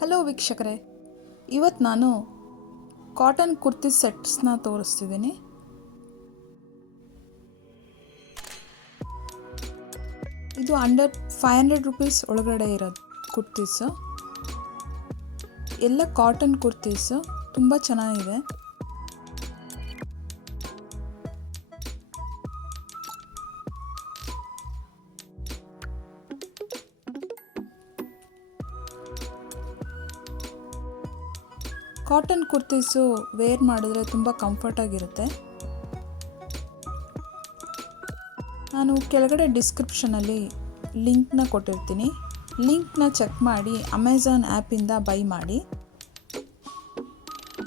Hello ವೀಕ್ಷಕರೇ, ಇವತ್ತು ನಾನು ಕಾಟನ್ ಕುರ್ತಿ ಸೆಟ್ಸ್ನ ತೋರಿಸ್ತಿದ್ದೀನಿ. ಇದು ಅಂಡರ್ 500 ರೂಪೀಸ್ ಒಳಗಡೆ ಇರೋದು ಕುರ್ತೀಸು. ಎಲ್ಲ ಕಾಟನ್ ಕುರ್ತೀಸು, ತುಂಬ ಚೆನ್ನಾಗಿದೆ. ಕಾಟನ್ ಕುರ್ತೀಸು ವೇರ್ ಮಾಡಿದ್ರೆ ತುಂಬ ಕಂಫರ್ಟಾಗಿರುತ್ತೆ. ನಾನು ಕೆಳಗಡೆ ಡಿಸ್ಕ್ರಿಪ್ಷನಲ್ಲಿ ಲಿಂಕ್ನ ಕೊಟ್ಟಿರ್ತೀನಿ. ಲಿಂಕ್ನ ಚೆಕ್ ಮಾಡಿ ಅಮೆಝಾನ್ ಆ್ಯಪಿಂದ ಬೈ ಮಾಡಿ.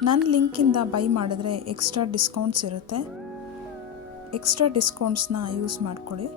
ನನ್ನ ಲಿಂಕಿಂದ ಬೈ ಮಾಡಿದ್ರೆ ಎಕ್ಸ್ಟ್ರಾ ಡಿಸ್ಕೌಂಟ್ಸ್ ಇರುತ್ತೆ. ಎಕ್ಸ್ಟ್ರಾ ಡಿಸ್ಕೌಂಟ್ಸ್ನ ಯೂಸ್ ಮಾಡ್ಕೊಳ್ಳಿ.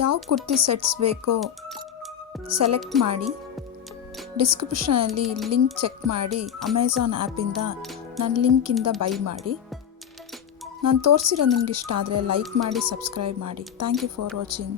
ಯಾವ ಕುರ್ತಿ ಸೆಟ್ಸ್ ಬೇಕೋ ಸೆಲೆಕ್ಟ್ ಮಾಡಿ. ಡಿಸ್ಕ್ರಿಪ್ಷನಲ್ಲಿ ಲಿಂಕ್ ಚೆಕ್ ಮಾಡಿ ಅಮೆಝಾನ್ ಆ್ಯಪಿಂದ ನನ್ನ ಲಿಂಕಿಂದ ಬೈ ಮಾಡಿ. ನಾನು ತೋರಿಸಿರೋ ನಿಮ್ಗೆ ಇಷ್ಟ ಆದರೆ ಲೈಕ್ ಮಾಡಿ, ಸಬ್ಸ್ಕ್ರೈಬ್ ಮಾಡಿ. Thank you for watching.